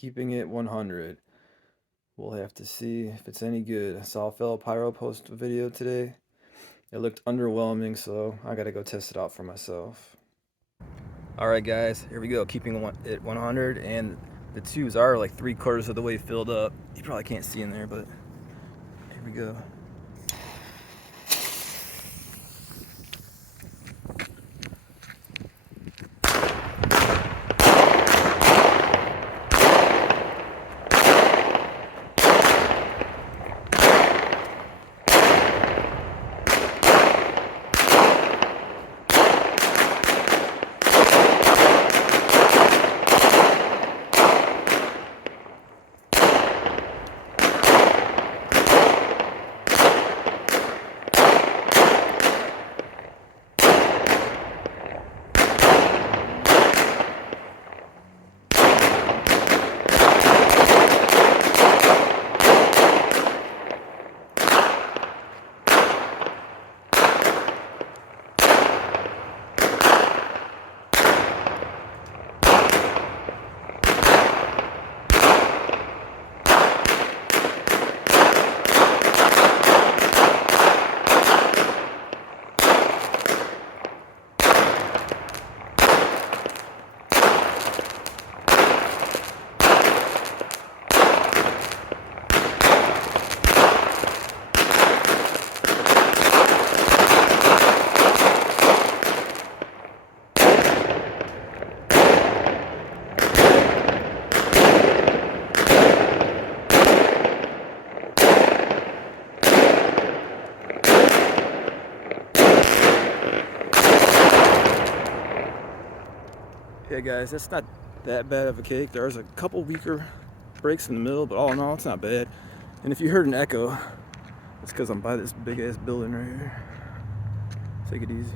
keeping it 100. We'll have to see if it's any good. I saw a fellow pyro post a video today. It looked underwhelming, so I gotta go test it out for myself. Alright guys, here we go, keeping it 100, and the tubes are like 3/4 of the way filled up. You probably can't see in there, but here we go. Yeah guys, that's not that bad of a cake. There's a couple weaker breaks in the middle, but all in all, it's not bad. And if you heard an echo, it's because I'm by this big ass building right here. Take it easy.